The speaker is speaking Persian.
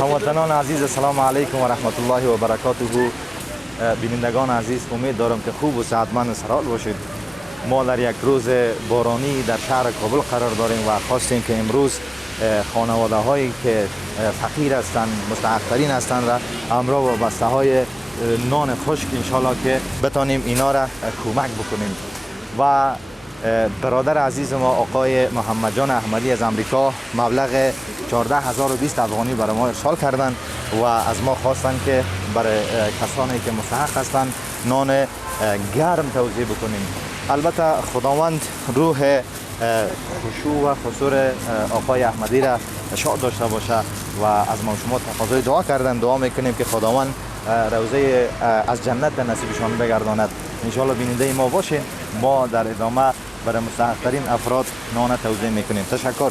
هموطنان عزیز السلام علیکم و رحمت الله و برکاته. بینندگان عزیز، امید دارم که خوب و صحتمند سرحال باشید. ما در یک روز بارانی در شهر کابل قرار داریم و خواستیم که امروز خانواده هایی که فقیر هستند، مستحق هستند را همراه با بسته های نان خشک انشالله که بتانیم اینا را کمک بکنیم. و برادر عزیز ما آقای محمد جان احمدی از امریکا مبلغ 14020 افغانی برای ما ارسال کردند و از ما خواستند که برای کسانی که مستحق هستند نان گرم توزیع بکنیم. البته خداوند روح خشوع و خسور آقای احمدی را شاد داشته باشه و از ما شما تقاضای دعا کردن. دعا میکنیم که خداوند روزه از جنت نصیبشان بگرداند. انشاءالله بیننده ما باشه. ما در ادامه برای مستحق‌ترین افراد نان توزیع میکنیم. تشکر.